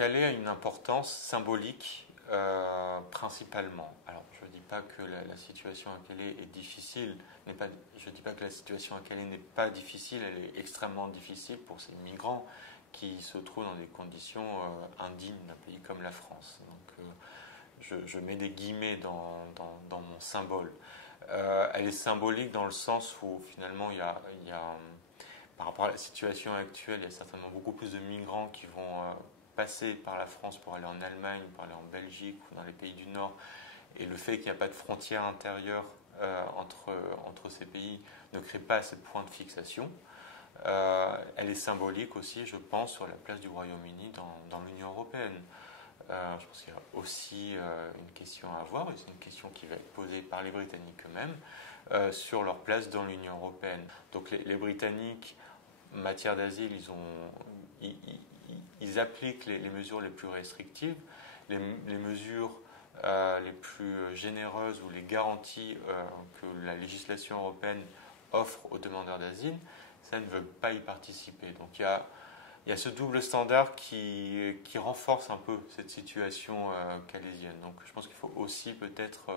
Calais a une importance symbolique principalement. Alors, je ne dis pas que la situation à Calais est difficile, je ne dis pas que la situation à Calais n'est pas difficile, elle est extrêmement difficile pour ces migrants qui se trouvent dans des conditions indignes d'un pays comme la France. Donc, je mets des guillemets dans mon symbole. Elle est symbolique dans le sens où finalement par rapport à la situation actuelle, il y a certainement beaucoup plus de migrants qui vont passer par la France pour aller en Allemagne, pour aller en Belgique ou dans les pays du Nord. Et le fait qu'il n'y a pas de frontière intérieure entre ces pays ne crée pas ces points de fixation. Elle est symbolique aussi, je pense, sur la place du Royaume-Uni dans l'Union européenne. Je pense qu'il y a aussi une question à avoir, et c'est une question qui va être posée par les Britanniques eux-mêmes, sur leur place dans l'Union européenne. Donc les Britanniques, en matière d'asile, ils appliquent les mesures les plus restrictives, les mesures les plus généreuses ou les garanties que la législation européenne offre aux demandeurs d'asile, ça ne veut pas y participer. Donc il y a ce double standard qui renforce un peu cette situation calaisienne. Donc je pense qu'il faut aussi peut-être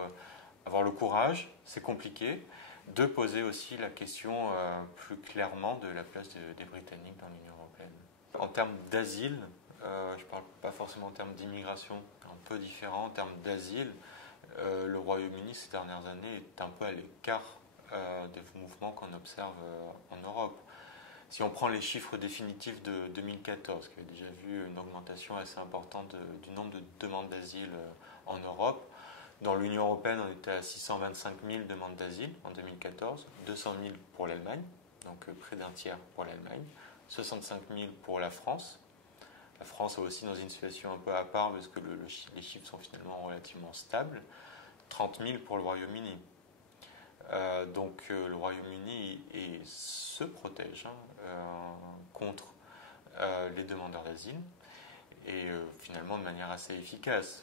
avoir le courage, c'est compliqué, de poser aussi la question plus clairement de la place des Britanniques dans l'Union européenne. En termes d'asile, je ne parle pas forcément en termes d'immigration, un peu différent. En termes d'asile, le Royaume-Uni ces dernières années est un peu à l'écart des mouvements qu'on observe en Europe. Si on prend les chiffres définitifs de 2014, qui avait déjà vu une augmentation assez importante du nombre de demandes d'asile en Europe, dans l'Union européenne, on était à 625 000 demandes d'asile en 2014, 200 000 pour l'Allemagne, donc près d'un tiers pour l'Allemagne, 65 000 pour la France. La France est aussi dans une situation un peu à part parce que les chiffres sont finalement relativement stables, 30 000 pour le Royaume-Uni. Donc le Royaume-Uni se protège contre les demandeurs d'asile et finalement de manière assez efficace.